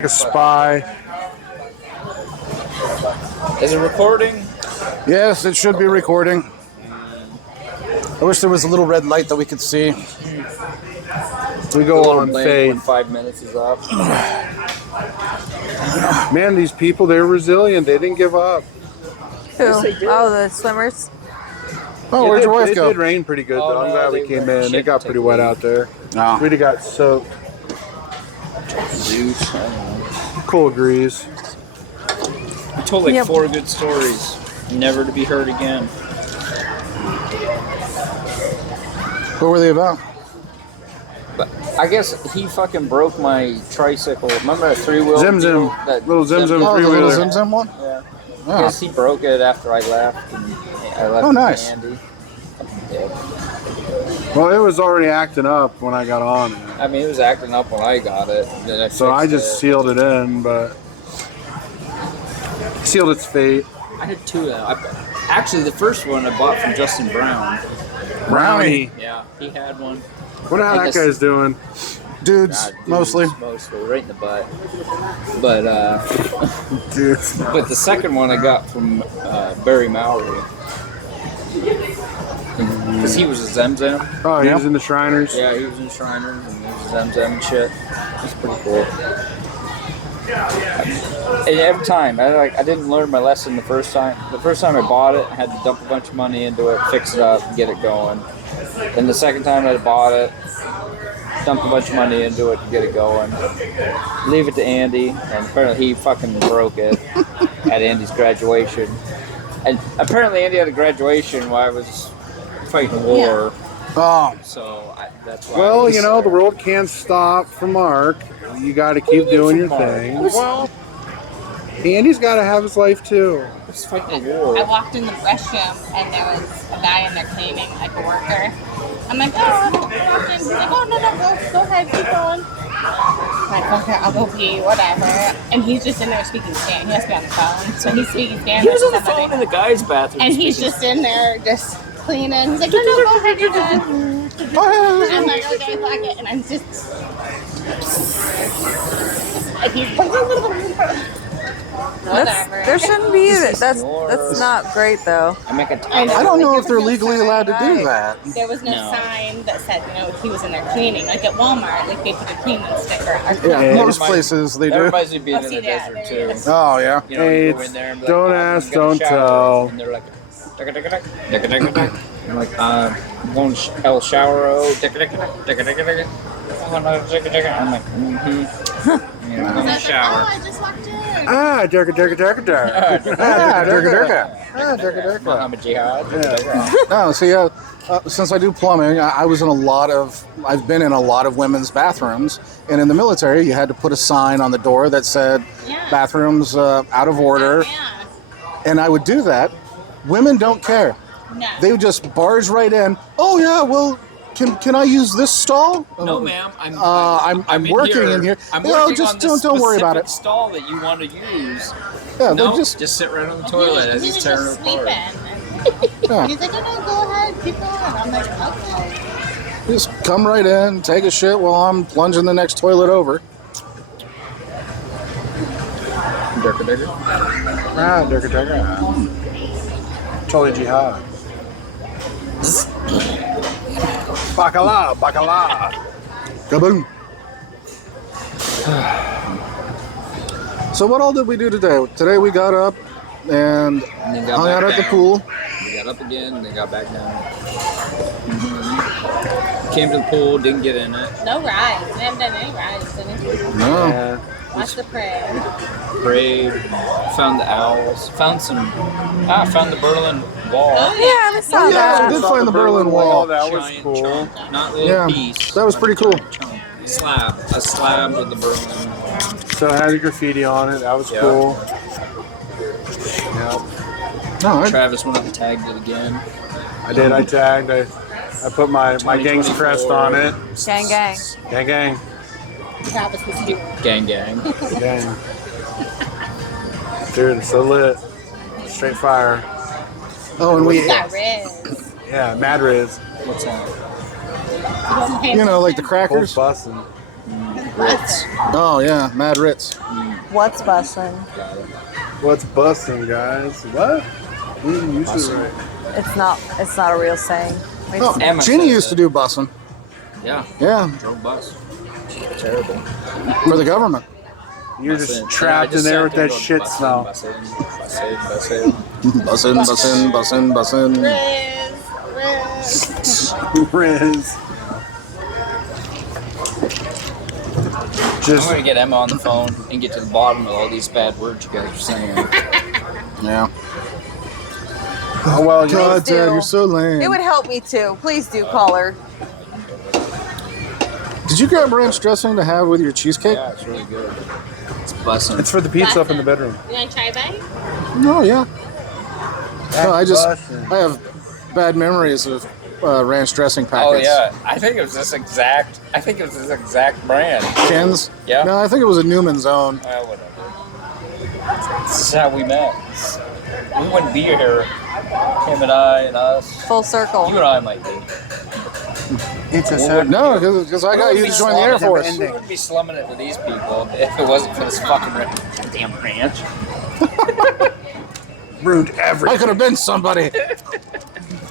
A spy. Is it recording? Yes, it should be recording. I wish there was a little red light that we could see. We go on When faith. 5 minutes is up. Man, these people, they're resilient. They didn't give up. Who? Oh, the swimmers? Oh, where'd your wife go? It did rain pretty good, Oh, though. I'm no, glad they we came went in. It got shit pretty wet out there. No. We'd have got soaked. Juice. I don't know. Cool agrees. I told like 4 good stories, never to be heard again. What were they about? But I guess he fucking broke my tricycle. Remember that 3-wheel? Zim Zim. Little Zim Zim Oh, three-wheeler. little Zim Zim one? Yeah. Oh. I guess he broke it after I left. And I left Oh, nice. Andy. Yeah. Well, it was already acting up when I got on it. I mean, it was acting up when I got it. Then So I fixed just it. sealed it in, but sealed its fate. I had 2 of them. Actually, the first one I bought from Justin Brown. Brownie. Yeah, he had one. Wonder how that guy's doing. Dudes, mostly. Mostly, right in the butt. But Dudes. but the second one I got from Barry Mowry. Because he was a Zem Zem. Oh, he was in the Shriners? Yeah, he was in Shriners and he was a Zem Zem and shit. It's pretty cool. And every time, I didn't learn my lesson the first time. The first time I bought it, I had to dump a bunch of money into it, fix it up, get it going. Then the second time I bought it, dump a bunch of money into it to get it going. Leave it to Andy, and apparently he fucking broke it at Andy's graduation. And apparently Andy had a graduation while I was fighting a war. Oh. So that's why. Well, you know, the world can't stop for Mark. You got to keep doing your thing. Well, Andy's got to have his life too. It's fighting a war. I walked in the restroom and there was a guy in there cleaning, like a worker. I'm like, oh, I'm walking. He's like, oh, no, go ahead, keep going. I'm like, okay, I'll go pee, whatever. And he's just in there speaking Spanish. He has to be on the phone. So he's speaking Spanish. He was on the somebody. phone in the guy's bathroom. And he's just in there, just cleaning. He's like, no, go ahead, you're good. I'm like, okay, fuck it. And I'm just... And he's like, whatever. There shouldn't be that's not great though. I don't know if they're legally allowed to do that. There was no sign that said, he was in there cleaning. Like at Walmart, like they put a cleaning sticker. Yeah, most places they do. Everybody's being in the desert too. Oh yeah. You know, Hey, you go in there and be like, don't I'm ask, gonna don't shower. tell. And they're like, I'm like, I'm going to El Showero. I'm like, I'm going to shower. Oh, I just walked in. Ah, durka durka durka durka. Ah, durka durka. Ah, durka durka. Muhammad Jihad. No, see, since I do plumbing, I've been in a lot of women's bathrooms, and in the military, you had to put a sign on the door that said, bathrooms out of order, and I would do that. Women don't care. No. They would just barge right in. Oh yeah, well, can I use this stall? No, ma'am. I'm working in here. I'm You know, working just on the don't worry about it. stall that you want to use. Yeah, No, they'll just sit right on the toilet as He he's was tearing just it apart. sleeping. He's like, oh, no, go ahead, keep going. I'm like, okay. Just come right in, take a shit while I'm plunging the next toilet over. Durka durka. Ah, durka durka. Totally jihad. Bacala, bacala. Kaboom. So what all did we do today? Today we got up and hung out at the pool. We got up again and then got back down. Came to the pool, didn't get in it. No rides. We haven't done any rides in it. No. Yeah. Watch the parade. Prayed, found the owls, found the Berlin Wall. Oh, Yeah, we saw Yeah, I that. did find the Berlin Wall. That was Giant cool. chunk, not little Yeah, piece. that was pretty cool. Chunk. A slab with the Berlin Wall. So it had a graffiti on it. That was cool. Yeah. No, Travis went up and tagged it again. I did. I tagged. I put my gang's crest on it. Gang gang. Gang, gang. Travis was here. Gang gang. Gang. Dude, it's so lit. Straight fire. Oh, and we Got Riz. yeah, Mad Riz. What's that? You know, like the crackers. Cold Bussin'. Ritz. Oh yeah, Mad Ritz. What's bussin'? What's busting, guys? What? You said it right. It's not a real saying. Oh, Emma Jeannie said used to do busing. Yeah. Yeah, Drove bus. Terrible. for the government. You're just trapped in there with that shit smell. Bussin'. Bussin'. Riz. I'm Just gonna get Emma on the phone and get to the bottom of all these bad words you guys are saying. Yeah. oh well, you God, do. Dad, you're so lame. It would help me too. Please do call her. Did you grab ranch dressing to have with your cheesecake? Yeah, it's really good. It's bussin'. it's for the pizza up in the bedroom. You want to try that? No, yeah. No, I bussin'. have bad memories of ranch dressing Oh packets. yeah, I think it was this exact brand. Cans? Yeah. No, I think it was a Newman's Own. Well, whatever. This is how we met. We wouldn't be here. Him and I and us. Full circle. You and I might be. It's a No, because I got you to join the Air Force. We wouldn't be slumming it with these people if it wasn't for this fucking damn ranch. ruined everything. I could have been somebody.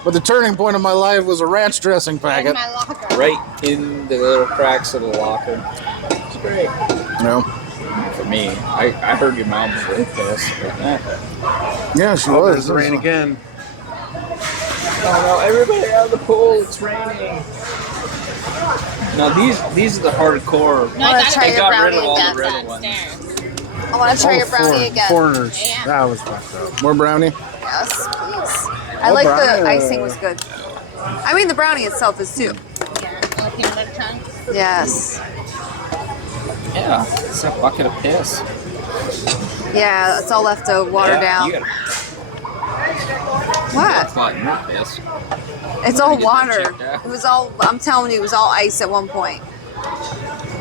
But the turning point of my life was a ranch dressing In packet. my locker. Right in the little cracks of the locker. It's great. No. For me, I heard your mom was really pissed. But, Yeah, she Oh, was. there's the rain again. Oh no, everybody out of the pool, it's raining. No, these are the hardcore. No, I Wanna got try it. They your got brownie rid of all again? the red ones. Downstairs. I want to try your brownie again. Foreigners. Yeah. That was fucked up. More brownie? Yes, please. I like brownie. the icing was good. I mean, the brownie itself is too. Yeah. Oh, peanut butter chunks. Yes. Yeah, it's a bucket of piss. Yeah, it's all left to water Yeah, down. You gotta What? flatten your piss. It's all Get that water. checked out. It was all, I'm telling you, it was all ice at one point.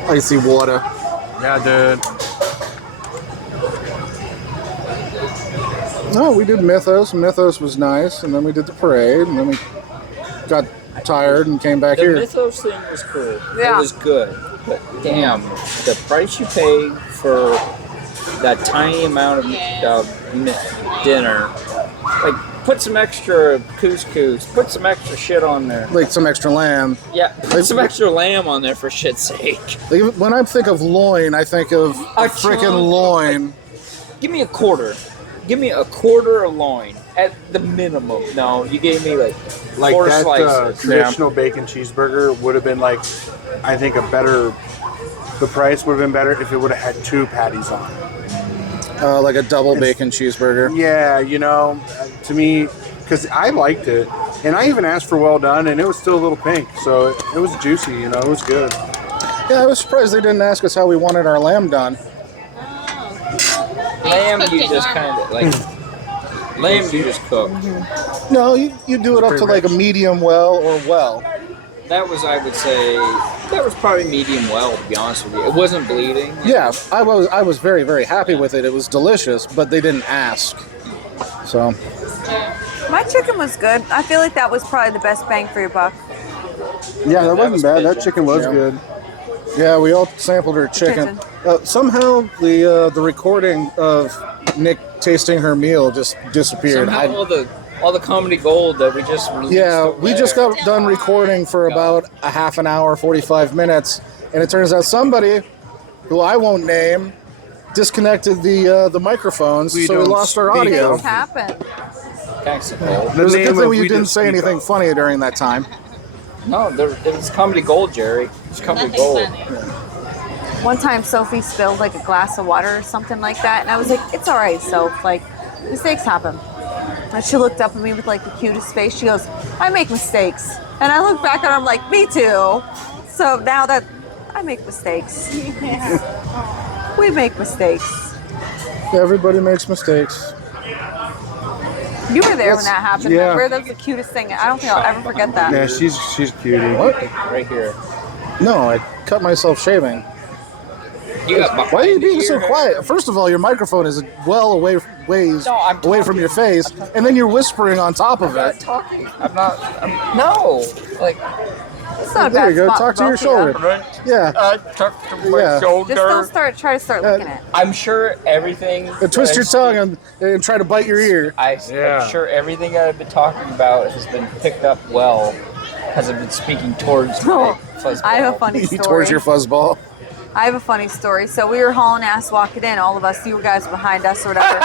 Icy water. Yeah, dude. No, we did Mythos. Mythos was nice. And then we did the parade. And then we got tired and came back The here. Mythos thing was cool. Yeah. It was good. But damn, the price you pay for that tiny amount of dinner, like put some extra couscous, put some extra shit on there. Like some extra lamb. Yeah, put some extra lamb on there for shit's sake. Like, when I think of loin, I think of a A freaking chunk. loin. Give me a quarter. Give me a quarter of loin at the minimum. No, you gave me like Like 4 that slices. traditional bacon cheeseburger would have been like, I think the price would have been better if it would have had 2 patties on it. Like a double bacon cheeseburger. Yeah, to me, because I liked it, and I even asked for well done, and it was still a little pink, so it was juicy, it was good. Yeah, I was surprised they didn't ask us how we wanted our lamb done. Lamb, you just kind of like. Lamb, you just cook. No, you do it up to like a medium well or well. That was, I would say, that was probably medium well. To be honest with you, it wasn't bleeding. Yeah, I was very, very happy with it. It was delicious, but they didn't ask. So, My chicken was good. I feel like that was probably the best bang for your buck. Yeah, that wasn't was bad. That pigeon. chicken was Yeah. good. yeah, we all sampled her chicken. Somehow the recording of Nick tasting her meal just disappeared. Somehow all the comedy gold that we just released. Yeah, over we just there. got done recording for about a half an hour, 45 minutes, and it turns out somebody, who I won't name, disconnected the microphones, so we don't lost our speak audio. Things happen. Thanks, Nicole. It was a name good thing of you We didn't Just say Speak anything Up. funny during that time. No, it was comedy gold, Jerry. It's comedy Nothing gold. funny. One time Sophie spilled like a glass of water or something like that, and I was like, it's all right, Soph, like, mistakes happen. And she looked up at me with like the cutest face. She goes, I make mistakes. And I look back at her, I'm like, me too. So now that I make mistakes. We make mistakes. Everybody makes mistakes. You were there when that happened. Yeah. Remember? That was the cutest thing. I don't think I'll ever forget that. Yeah, she's cutie. What? Right here. No, I cut myself shaving. You got Why are you being so here. quiet? First of all, your microphone is well ways No, I'm away from talking. your face, and then you're whispering on top of I'm not it. talking. I'm not. No. Like, It's not a There bad you go. spot Talk for to your both of you. shoulder. Yeah. Tuck to my Yeah. shoulder. Just don't try to start licking it. I'm sure everything. And twist your tongue and try to bite your ear. Yeah. I'm sure everything I've been talking about has been picked up well, because I've been speaking towards my fuzzball. I have a funny story. Towards your fuzzball. I have a funny story. So we were hauling ass walking in, all of us, you guys behind us or whatever.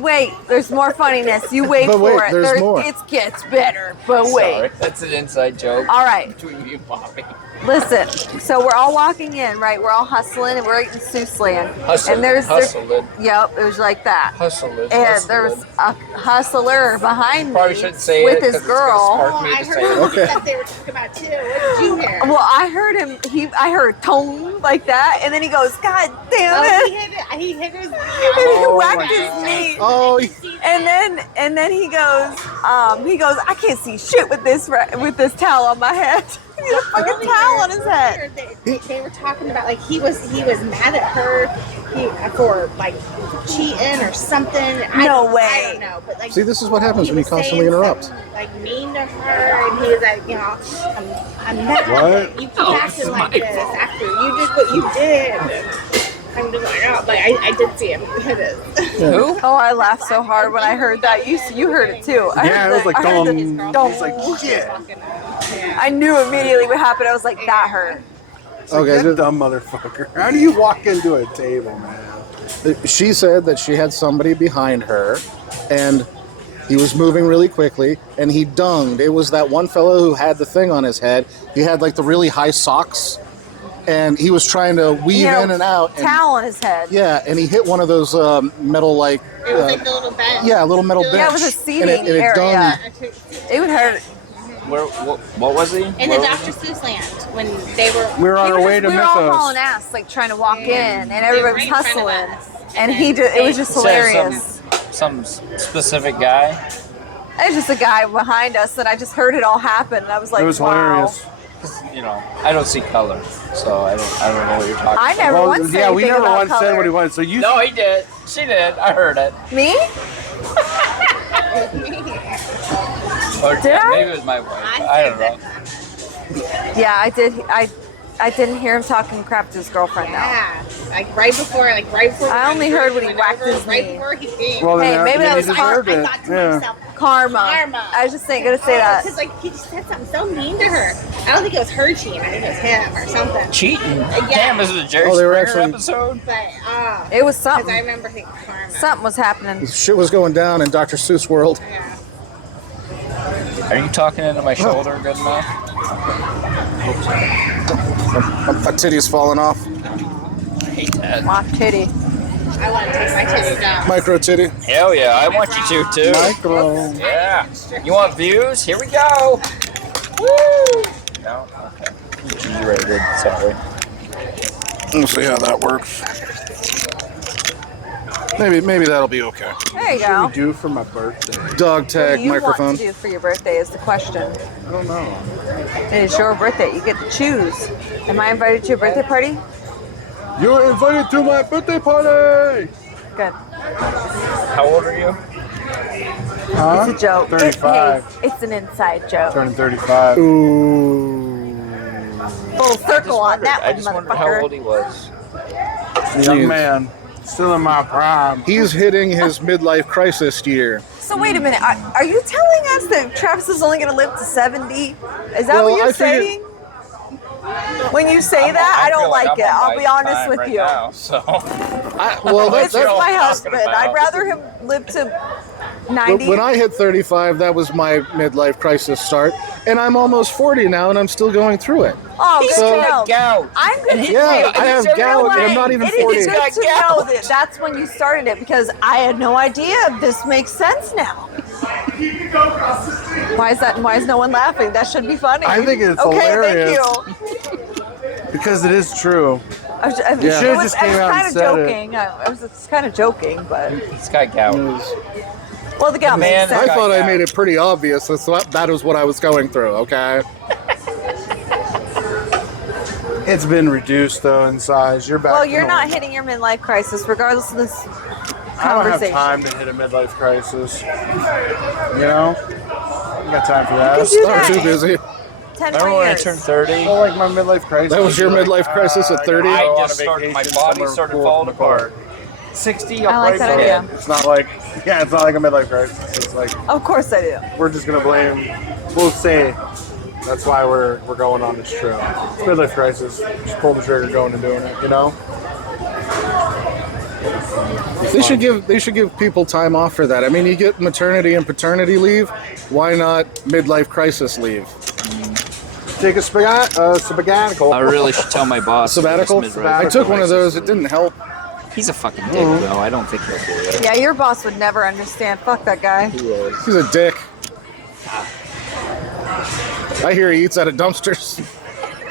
Wait, there's more funniness. You wait But wait, for it. there's more. It gets better, but wait. Sorry, that's an inside joke. All right. Between me and Bobby. Listen, so we're all walking in, right? We're all hustling and we're eating Seussland. Hustling, And there's hustling. Yep, it was like that. Hustling. And there's a hustler behind Probably me shouldn't say with it, his 'cause it's gonna girl. spark Oh, me I to heard say it. Okay. that they were talking about too. What did you hear? Well, I heard him. I heard tone like that, and then he goes, "God damn Oh, it!" he hit his knee. And he Oh, whacked my his God. knee. Oh, And then he goes, I can't see shit with this towel on my head. He had a fucking towel on his head. They were talking about like he was mad at her for like cheating or something. No way. I don't know, but like see, this is what happens he when you was constantly saying interrupt. something, like mean to her, and he was like, you know, I'm mad. What? You keep acting like this after you did what you did. I'm just like, oh, but I did see him hit it. Who? Oh, I laughed so hard when I heard that. You heard it too. Yeah, it was like, I heard dum. dum. It's like, shit. I knew immediately what happened. I was like, that hurt. Okay, That dumb motherfucker. How do you walk into a table, man? she said that she had somebody behind her, and he was moving really quickly, and he dunged. It was that one fellow who had the thing on his head. He had like the really high socks, and he was trying to weave He had in and out. And, towel on his head. yeah, and he hit one of those metal like. It was like the little bench. Yeah, a little metal bench. Yeah, it was a seating and it area. dunged. It would hurt. What was he? In the Where was Dr. Seuss land when they were. We're on We our were way to we were all hauling Mythos. ass, like trying to walk in, and They everybody were was right in front of hustling. us. And then it was just he? hilarious. Some specific guy. It was just a guy behind us, and I just heard it all happen, and I was like, It was wow. hilarious. 'Cause, you know, I don't see color, so I don't know what you're talking I about. never once said yeah, we anything never about once color. said what he wanted. So you. No, he did. She did. I heard it. Me? Or Did I? maybe it was my wife. I don't know. Yeah, I did. I didn't hear him talking crap to his girlfriend now. Yeah, like right before. I only heard when he whacked his Right knee. before he did. Well, Hey, then maybe then that he was deserved I it. thought to Yeah. myself, Karma. Karma. I was just gonna say that. Because like he just said something so mean to her. I don't think it was her cheating. I think it was him or something. Cheating. Yeah. Damn, this is a Jerry Oh, they were Springer actually- episode. But It was because I something. remember thinking karma. Something was happening. Shit was going down in Dr. Seuss world. Yeah. Are you talking into my shoulder good enough? My titty's falling off. I hate that. Mock titty. I want to take my titties down. Micro titty. Hell yeah, I want you to too. Micro. Yeah. You want views? Here we go. Woo! No? Okay. You rated. Sorry. We'll see how that works. Maybe that'll be okay. There you What go. do we do for my birthday? Dog What tag do you microphone. want to do for your birthday is the question. I don't know. It is your birthday. You get to choose. Am I invited to your birthday party? You're invited to my birthday party. Good. How old are you? Huh? It's a joke. 35. Hey, it's an inside joke. Turning 35. Ooh. Full circle on that I one, just wondered how old motherfucker. he was. Young man. Still in my prime. He's hitting his midlife crisis year. So wait a minute. Are you telling us that Travis is only going to live to 70? Is that Well, what you're I figured- saying? When you say that, I don't feel like I'm it. on I'll my be honest time with right you. Now, so. Well, It's That's what just I'm my talking husband. about. I'd rather him live to 90. when I hit 35, that was my midlife crisis start, and I'm almost 40 now, and I'm still going through it. Oh, He's good to got know. gout. I'm good to Yeah, know. I have gout, and I'm not even It 40. is good to He's got know gout. that that's when you started it because I had no idea this makes sense now. Why is that? Why is no one laughing? That should be funny. I think it's okay, hilarious. thank you. Because it is true. I was, Yeah. You should've just came out and kind of said it. joking. I was just kind of joking, but He's got gout. well, the gout Man, makes sense. I thought I made it pretty obvious that was what I was going through, okay? It's been reduced though in size. You're back. Well, to you're not normal. hitting your midlife crisis, regardless of this I don't have conversation. time to hit a midlife crisis. You know? I got time for that. You can do I'm that. too busy. 10 Remember more when I years. turned 30? Well, like my midlife crisis. That was your Like, midlife crisis at 30? I I gotta go just on a started, my vacation body somewhere started cool falling with Nicole. apart. 60, I I'll like probably that be idea. dead. It's not like, yeah, it's not like a midlife crisis. It's like Of course I do. we're just gonna blame. We'll say that's why we're going on this trip. It's midlife crisis. Just pull the trigger, going and doing it. You know. They should give people time off for that. I mean, you get maternity and paternity leave. Why not midlife crisis leave? Take a sabbatical. I really should tell my boss. Sabbatical? this midlife I took one of crisis those. It leave. didn't help. He's a fucking dick, though. I don't think he'll do it. Yeah, your boss would never understand. Fuck that guy. He is. He's a dick. I hear he eats out of dumpsters.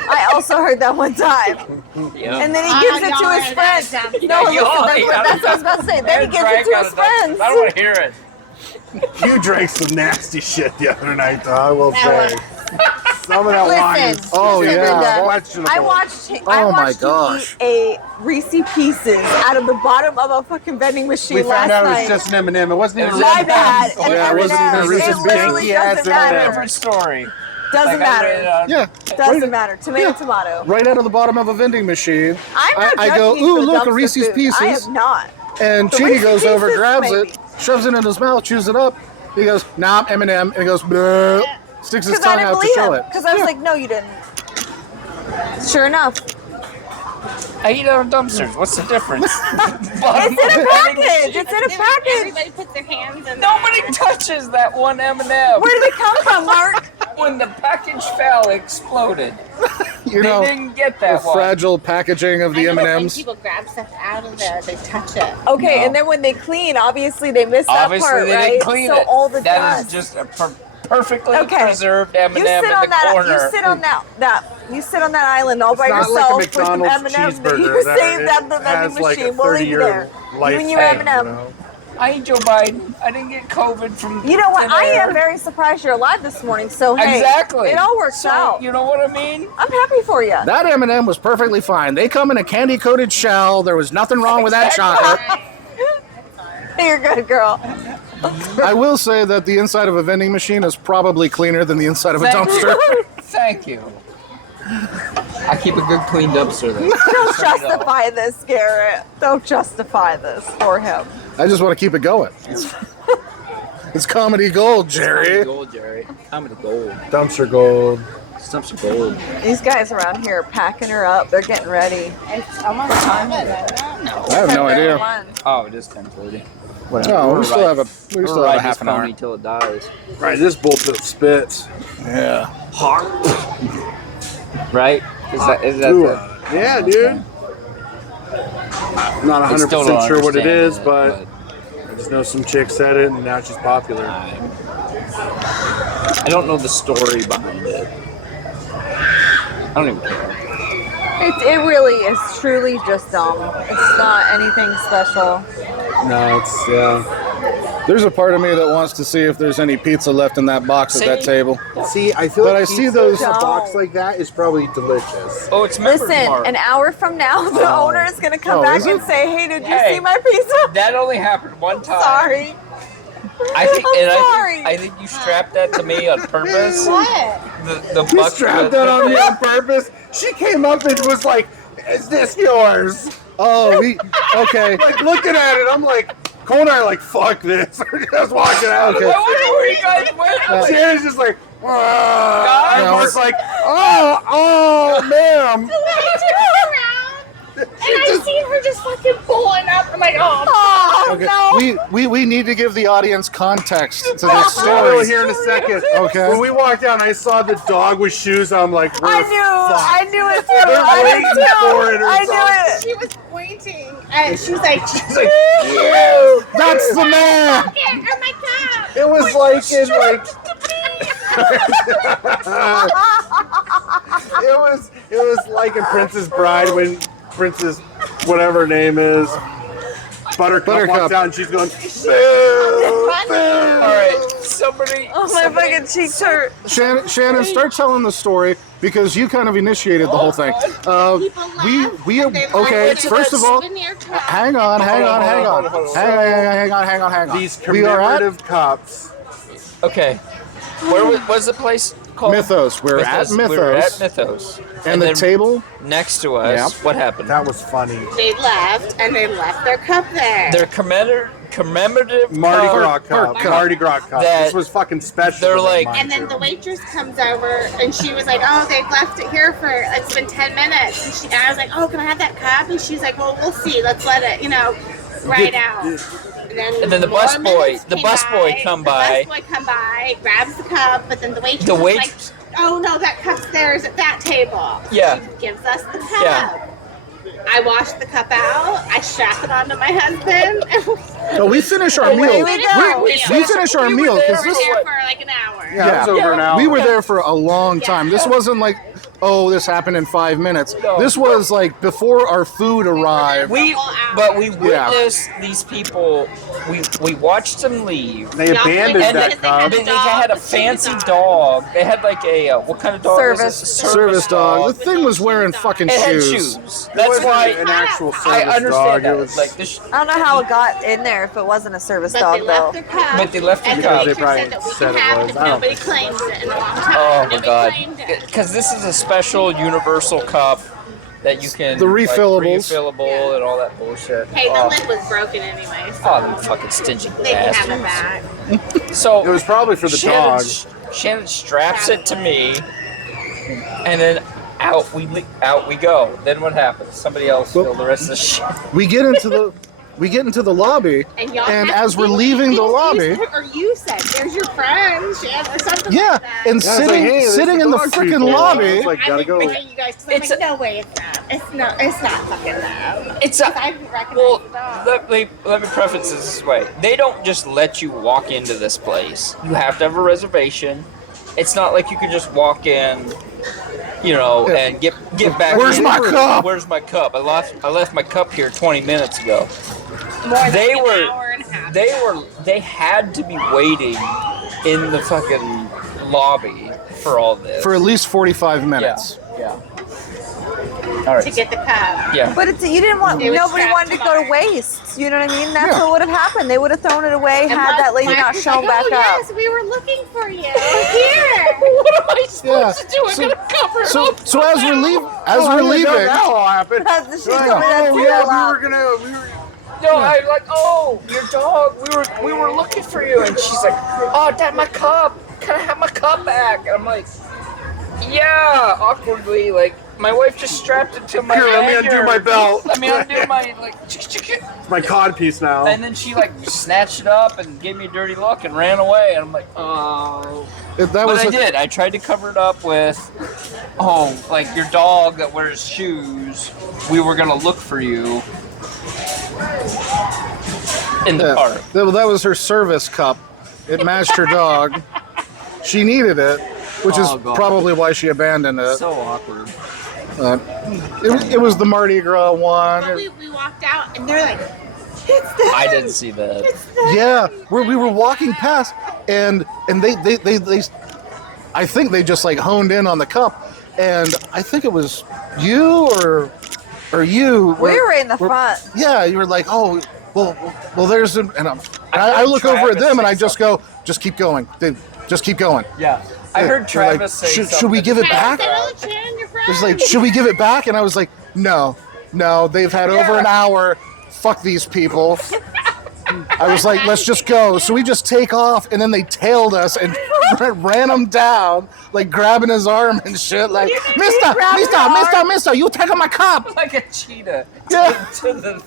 I also heard that one time. Yep. And then he gives it to his friends. No, you listen, all- that's what I was about to say. Then he gives it to his friends. I don't want to hear it. You drank some nasty shit the other night, though. I will say. Some of that wine Listen, is Oh, yeah. Linda, questionable. I watched him Oh, my eat gosh. a Reese Pieces out of the bottom of a fucking vending machine We last found out it night. was just an M&M. It wasn't even My M&Ms. bad. Oh, And yeah, it wasn't even M&Ms. Reese's It literally Big Ass doesn't M&Ms. matter. Different story. Doesn't Like, I read it matter. on- Yeah. Doesn't Right- matter. Tomato, yeah. tomato. Right out of the bottom of a vending machine. I'm not I go, judging you ooh, for look, a dumpster Reese's food. Pieces. I have not. And The Chidi Reese's goes over, Pieces, grabs maybe. it, shoves it in his mouth, chews it up. He goes, nah, M&M. And he goes, bleh, sticks his Because I tongue didn't out to believe show him. it. Because I was like, no, you didn't. Sure enough. I eat out of dumpsters. What's the difference? It's in a package. It's in a package. Everybody puts their hands in there. Nobody touches that one M&M. Where did it come from, Mark? When the package fell, it exploded. You They know, didn't get the that one. fragile packaging of the I know, but when M&Ms. people grab stuff out of there, they touch it. Okay, No. and then when they clean, obviously they miss that Obviously, part, they right? didn't clean so it. all the That dust. is just a perfectly Okay. preserved M&M you sit in on the that. corner. You sit on you sit on that island all by It's not like a yourself with some McDonald's M&Ms that cheeseburger you that saved out the has vending like a machine. We'll leave you 30-year there. life. You and your span, M&M. you know? I ain't Joe Biden. I didn't get COVID from. You know what? thin I air. am very surprised you're alive this morning. So hey, Exactly. it all works So, out. You know what I mean? I'm happy for you. That M&M was perfectly fine. They come in a candy-coated shell. There was nothing wrong with that chocolate. You're good, girl. I will say that the inside of a vending machine is probably cleaner than the inside of a Thank dumpster. Thank you. I keep a good clean dumpster. Then. Don't justify this, Garrett. Don't justify this for him. I just want to keep it going. It's comedy gold, Jerry. Gold, Jerry. Comedy gold. Dumpster gold. Dumpster gold. These guys around here are packing her up. They're getting ready. It's almost time. I have no idea. Oh, it is 10:30. No, we still have a half an hour. pony till it dies. Right, this bullshit spits. Yeah. Right? Is that Ooh, the? yeah, dude. I'm not I still 100% don't sure what it understand is, but I just know some chick said it, and now she's popular. I don't know the story behind it. I don't even care. It really is truly just dumb. It's not anything special. No, it's yeah. There's a part of me that wants to see if there's any pizza left in that box at that See? table. See, I feel But like I see pizza those- in a box like that is probably delicious. Oh, it's Members Listen, Mark. an hour from now, the owner is going to come Oh, back is it? and say, hey, did you Hey. see my pizza? That only happened one time. Sorry. I think, I'm and sorry. I think you strapped that to me on purpose. What? The You buck- strapped that on me on purpose. She came up and was like, "Is this yours?" Oh, okay. Like looking at it, I'm like, Cole and I are like, "Fuck this." We're just walking out. Okay. I wonder where you guys went. Shannon's just like, Guys. and Mark's like, oh, ma'am. I turned around and I seen her just fucking pulling up. I'm like, oh. Oh, Okay. no. We need to give the audience context to this We'll story. here in a second. Okay. When we walked down, I saw the dog with shoes. I'm like, we're I fucked. knew it too. They're I waiting knew for it too. or I something. knew it. She was pointing and she was like, It's like, you. That's the man. oh my god. It was like in like. it was like in Princess Bride when Princess whatever her name is Buttercup walks out and she's going boo, boo. All right, somebody. Oh, my fucking cheeks hurt. Shannon, start telling the story because you kind of initiated the whole thing. We okay. First of all, hang on. Hang on. These We are at commemorative cups. Okay, where was the place called? called? Mythos. We're at Mythos. We were at Mythos. And the then table? next to us, Yep. what happened? That was funny. They left, and they left their cup there. Their commemorative Mardi Gras Cup. cup. Mardi Gras cup. That- This was fucking special. they're to them, like- mind And then you. the waitress comes over, and she was like, "Oh, they've left it here for it's been 10 minutes." And I was like, "Oh, can I have that cup?" And she's like, "Well, we'll see. Let's let it, right out." And then the more bus boy- minutes the came bus boy by. come The by. bus boy come by, grabs the cup, but then the waitress The is waitress- like, "Oh no, that cup's theirs at that table." Yeah. She gives us the cup. Yeah. I washed the cup out. I strapped it onto my husband. No, we finish our Oh, meal. wait, we go. We finish our we were meal there because We were this. there for like an hour. Yeah, it was over an hour. We were there for a long time. This wasn't like, oh, this happened in 5 minutes. No. This was like before our food arrived. We Yeah. witnessed these people. We watched them leave. They abandoned And that they cup. had They had a fancy dog. They had like a what kind of dog Service. is it? Service dog. The thing was wearing fucking It had shoes. shoes. It That's wasn't why an actual service I understand dog. that. It was Like this, I don't know how it got in there if it wasn't a service But dog, they though. left their cup. But they left their and cup. the They waitress probably said that we said can it have was. it. I don't Nobody claimed it in a long time. oh my Nobody god, claimed it. because this is a special universal cup that you can The refillables. like, refillable and all that bullshit. Hey, the oh. lid was broken anyway, so Oh, them fucking stingy they can have bastards. it back. So It was probably for the dog. Shannon straps it to me, and then out we go. Then what happens? Somebody else fill the rest of the shit. We get into the lobby, And y'all and have as to we're be- leaving the you lobby, said- or you said, "There's your friend," Shannon, or something yeah, like that. and Yeah, I was like, sitting hey, there's sitting the in the dog freaking people. lobby. It's like, I gotta didn't go. bring you guys 'cause I'm It's like, a- no way, it's not fucking them. It's 'Cause a I recognize well. the dog. Let me preface this way. They don't just let you walk into this place. You have to have a reservation. It's not like you can just walk in, and get back. Where's in. my cup? Where's my cup? I left my cup here 20 minutes ago. More than They an were- hour and a half. They had to be waiting in the fucking lobby for all this. For at least 45 minutes. Yeah. All right. to get the cup. Yeah. But you didn't want, It was nobody strapped wanted to to go to mine. waste. You know what I mean? That's Yeah. what would have happened. They would have thrown it away And had that lady Mike not was shown like, back oh, up. yes, we were looking for you. Here. What am I supposed Yeah. to do? I'm gonna cover it So, up. so as we're leaving, That all happened. She Like, told me that oh too, yeah, wow. we were. No, I like, oh, your dog. We were looking for you, and she's like, oh, Dad, my cup. Can I have my cup back? And I'm like, yeah, awkwardly, like my wife just strapped it to my. Here, let me lanyard. undo my belt. Let me undo my like. My cod piece now. And then she like snatched it up and gave me a dirty look and ran away. And I'm like, oh. that But was I did. I tried to cover it up with, oh, like your dog that wears shoes. We were gonna look for you in the park. That was her service cup. It matched her dog. She needed it, which is Oh, God. probably why she abandoned it. So awkward. It was the Mardi Gras one. But we walked out and they're like, it's them. I didn't see that. It's them. Yeah, we were walking past, and they I think they just like honed in on the cup, and I think it was you or you. We were in the front. Yeah, you were like, oh, well, there's an, and I look over at them and I just go, just keep going, just keep going. Yeah. I heard They're like, Travis say should we give it I back? said, oh, Shannon, your friend. It's like, should we give it back? And I was like, no, they've had over an hour. Fuck these people. I was like, let's just go. So we just take off, and then they tailed us and ran him down, like grabbing his arm and shit. Like, mister, you taking my cup. like a cheetah. Yeah. To the,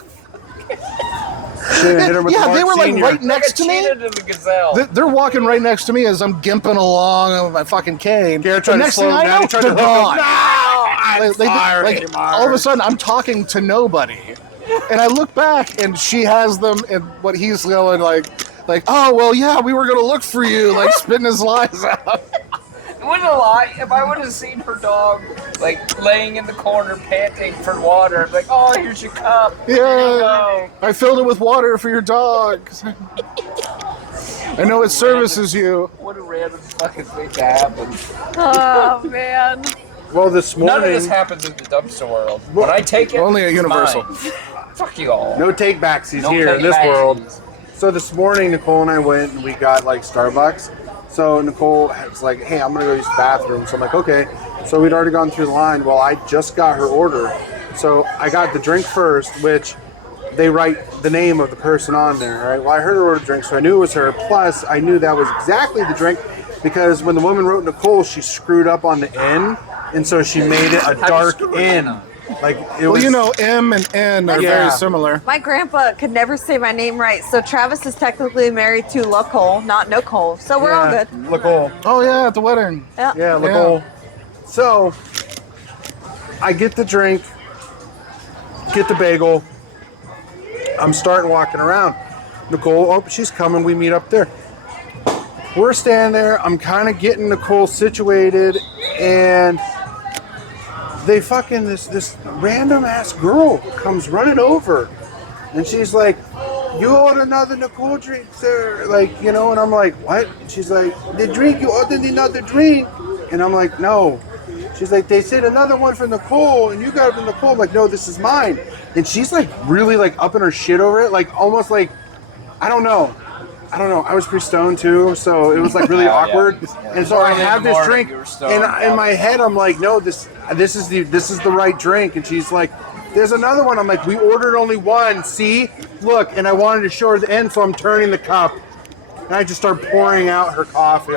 Should've hit her with the Yeah, they were like Senior. right like a next to me. cheetah to the gazelle. They're walking right next to me as I'm gimping along with my fucking cane. Garrett The tried to next slow thing him I down. know, He tried they're to hook him. gone. No, I'm sorry, Like, Mark. all of a sudden, I'm talking to nobody, and I look back, and she has them, and what he's going like, oh well, yeah, we were gonna look for you, like spitting his lies out. Wouldn't lie, if I would have seen her dog like laying in the corner panting for water, I'd be like, oh, here's your cup. Here you Yeah, go. I filled it with water for your dog. I know it services you. What a random fucking thing to happen. Oh, man. Well, this morning, None of this happens in the dumpster world. When I take it, Only at it's Universal. mine. Fuck you all. no take backsies No here in this take-backsies. world. So this morning, Nicole and I went and we got like Starbucks, So Nicole was like, hey, I'm going to go use the bathroom. So I'm like, okay. So we'd already gone through the line. Well, I just got her order. So I got the drink first, which they write the name of the person on there, right? Well, I heard her order drink, so I knew it was her. Plus, I knew that was exactly the drink because when the woman wrote Nicole, she screwed up on the N, and so she made it a dark N. Like it was, you know, M and N are very similar. My grandpa could never say my name right, so Travis is technically married to Nicole, not Nicole. So we're all good. Nicole. Oh yeah, at the wedding. Yeah. Nicole. So I get the drink, get the bagel. I'm starting walking around. Nicole, oh, she's coming. We meet up there. We're standing there. I'm kind of getting Nicole situated, and they fucking this random ass girl comes running over, and she's like, "You ordered another Nicole drink, sir?" Like, you know, and I'm like, "What?" And she's like, "The drink, you ordered another drink," and I'm like, "No." She's like, "They said another one for Nicole, and you got it for Nicole." I'm like, "No, this is mine." And she's like really like up in her shit over it, like almost like, I don't know. I was pretty stoned too, so it was like really awkward. Yeah. And so I have this drink, and in my head I'm like, "No, this is the right drink." And she's like, "There's another one." I'm like, "We ordered only one. See, look." And I wanted to show her the end, so I'm turning the cup, and I just start pouring out her coffee.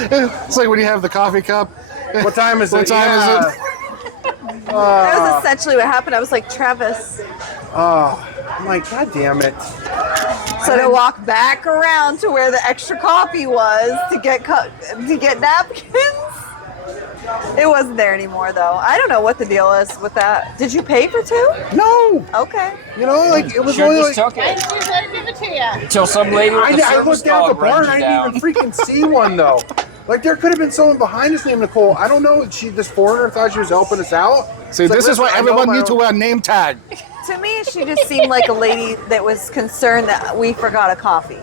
It's like when you have the coffee cup. What time is it? What time is it? That was essentially what happened. I was like, Travis. I'm like, God damn it. So to walk back around to where the extra coffee was to get napkins, it wasn't there anymore though. I don't know what the deal is with that. Did you pay for two? No. Okay. You know, like it was Sure only just like. took I it. just let her give it to you. Until some lady with the I service looked down at the dog bar runs and you I down. didn't even freaking see one though. Like there could have been someone behind us named Nicole. I don't know. This foreigner thought she was helping us out. See, It's like, this is listen, why I know everyone my needs to own- wear a name tag. To me, she just seemed like a lady that was concerned that we forgot a coffee.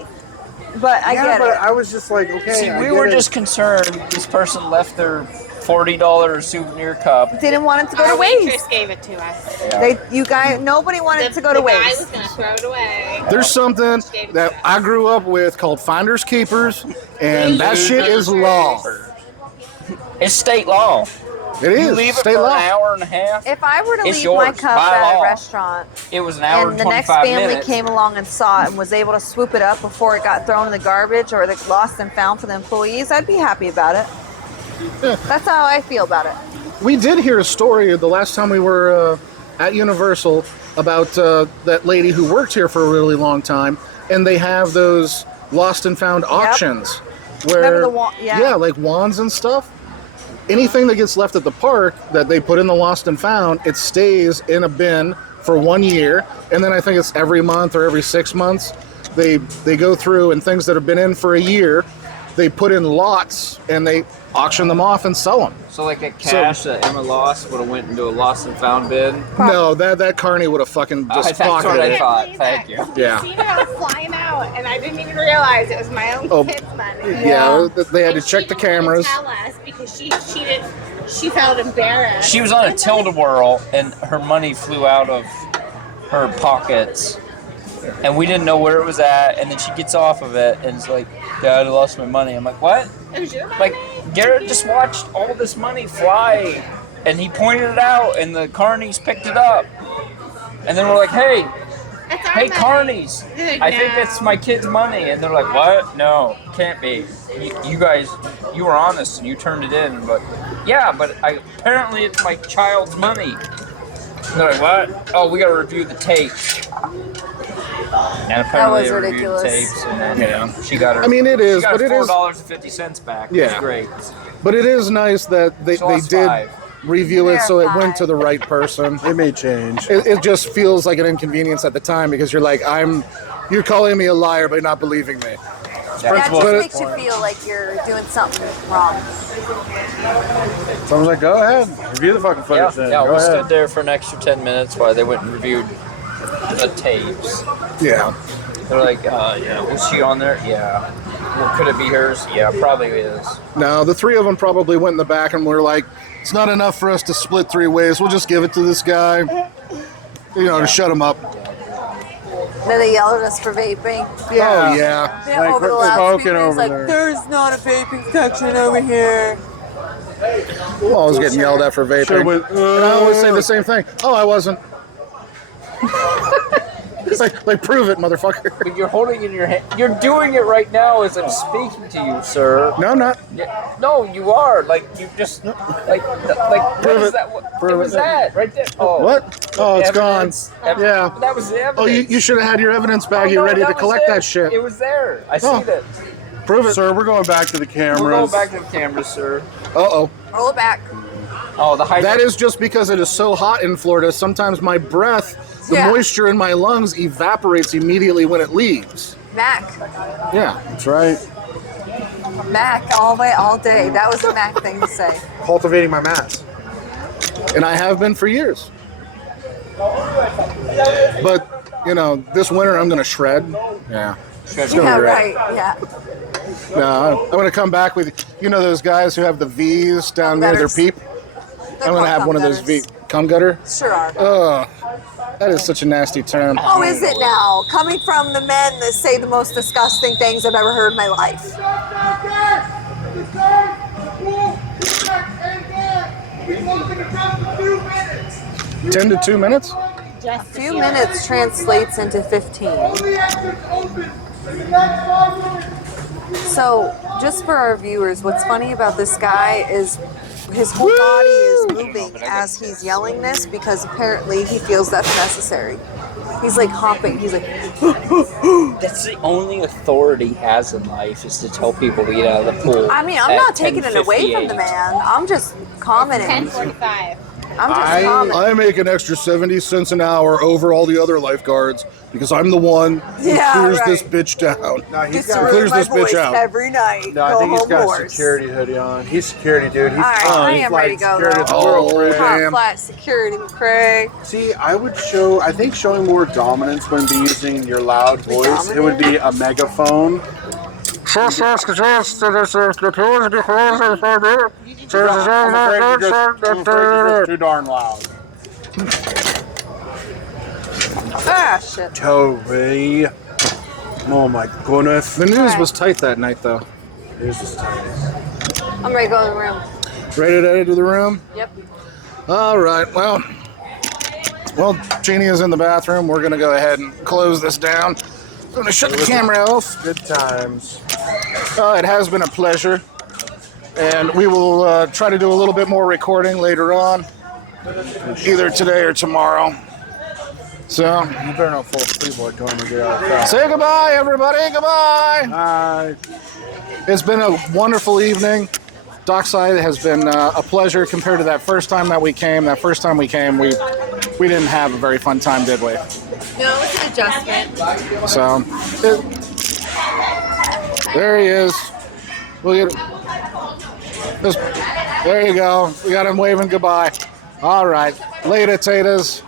But I get but it. I was just like, okay. See, I we get were it. just concerned this person left their $40 souvenir cup. Didn't want it to go Our to waste. waitress gave it to us. Nobody wanted it to go to The guy waste. was gonna throw it away. There's something that I grew up with called finders keepers, and that shit is law. It's state law. It You is leave it state for law. an hour and a half. If I were to It's leave my yours, cup by at law. a restaurant It was an hour and and the next 25 family minutes. came along and saw it and was able to swoop it up before it got thrown in the garbage or the lost and found for the employees, I'd be happy about it. Yeah. That's how I feel about it. We did hear a story the last time we were at Universal about that lady who worked here for a really long time, and they have those lost and found auctions where Remember the wand? Yeah. like wands and stuff. Anything that gets left at the park that they put in the lost and found, it stays in a bin for 1 year, and then I think it's every month or every 6 months they go through, and things that have been in for a year, they put in lots and they auction them off and sell them. So like a cash that Emma lost would have went into a lost and found bin. No, that carny would have fucking just That's what pocketed I it. thought. Thank you. Yeah. See how it's flying out, and I didn't even realize it was my own kid's money. Yeah, they had to And check she the didn't want cameras. to tell us because she felt embarrassed. She was on a tilt-a-whirl and her money flew out of her pockets. And we didn't know where it was at, and then she gets off of it and is like, Dad, I lost my money. I'm like, what? It was your money? Like, Garrett just watched all this money fly, and he pointed it out, and the carnies picked it up. And then we're like, hey, That's our hey, money. carnies, They're like, I think "No." it's my kid's money. And they're like, what? No, can't be. You guys, you were honest, and you turned it in. But yeah, but apparently it's my child's money. And they're like, what? Oh, we got to review the tapes. And apparently was they reviewed ridiculous. the tapes, and then she got her. I mean, it is, she got but her it is- $4.50 back. It Yeah. was great. But it is nice that they lost did 5. review it so it Verify. went to the right person. It may change. It just feels like an inconvenience at the time because you're like, you're calling me a liar by not believing me. Yeah, it But just it- makes you feel like you're doing something wrong. Someone's like, go ahead, review the fucking Yeah, footage. then. yeah. Go We ahead. stood there for an extra 10 minutes while they went and reviewed the tapes. Yeah. They're like, yeah, was she on there? Yeah. Well, could it be hers? Yeah, probably is. No, the three of them probably went in the back and were like, it's not enough for us to split 3 ways. We'll just give it to this guy, to shut him up. Then they yelled at us for vaping. Oh yeah. Yeah, Like, over the we're smoking loudspeakers, over like, there. there's not a vaping section over here. Well, I was getting yelled at for vaping. Sure, And I always say the same thing. Oh, I wasn't. It's like, prove it, motherfucker. But you're holding it in your hand. You're doing it right now as I'm speaking to you, sir. No, I'm not. Yeah, no, you are. Like you just like what Prove is it. that? What Prove was it. that right there? Oh, What? Oh, it's evidence. gone. Yeah. That was the evidence. Oh, you should have had your evidence bag. Oh, You no, ready to was collect there. that shit? It was there. I Oh. see that. Prove it. Sir, we're going back to the cameras. We're going back to the camera, sir. Uh-oh. Roll it back. Oh, the hydrant. That is just because it is so hot in Florida. Sometimes my breath, the Yeah. moisture in my lungs evaporates immediately when it leaves. Mac. Yeah. That's right. Mac all day. That was a Mac thing to say. Cultivating my mass. And I have been for years. But, this winter I'm going to shred. Yeah. It's gonna Yeah, be right. Yeah. No, I'm going to come back with, those guys who have the V's down near their Gutters. peep? They're I'm going to called have cum one of those gutters. cum gutter? Sure are. Ugh. That is such a nasty term. Oh, is it now? Coming from the men that say the most disgusting things I've ever heard in my life. 10 to 2 minutes? A few minutes translates into 15. So, just for our viewers, what's funny about this guy is his whole body is moving as he's yelling this because apparently he feels that's necessary. He's like hopping. He's like, That's the only authority he has in life is to tell people to get out of the pool. I mean, I'm at not taking it away from the 10:58. man. I'm just commenting. 10:45. I'm just commenting. I make an extra 70 cents an hour over all the other lifeguards because I'm the one who Yeah, clears right. this bitch down. No, he's Gets to got. ruin clears my this bitch voice out. every night. No, I Go think he's home got horse. a security hoodie on. He's security, dude. He's, All right, I am ready to go, security of the though. world, Oh, Craig. damn. Hot flat security, McCrae. See, I think showing more dominance wouldn't be using your loud voice. It would be a megaphone. I'm afraid you're just too darn loud. Ah, shit. Toby. Oh my goodness. The news was tight that night, though. Here's this time. I'm ready to go in the room. Ready to head to the room? Yep. All right. Well, Jeannie is in the bathroom. We're going to go ahead and close this down. I'm going to shut the camera off. Good times. It has been a pleasure. And we will try to do a little bit more recording later on, either today or tomorrow. So, You better not fall asleep while going to get out of the say goodbye, everybody. Goodbye. Hi. It's been a wonderful evening. DockSide has been a pleasure compared to that first time that we came. That first time we came, we didn't have a very fun time, did we? No, it's an adjustment. So, there he is. We'll get, there you go. We got him waving goodbye. All right. Later, taters.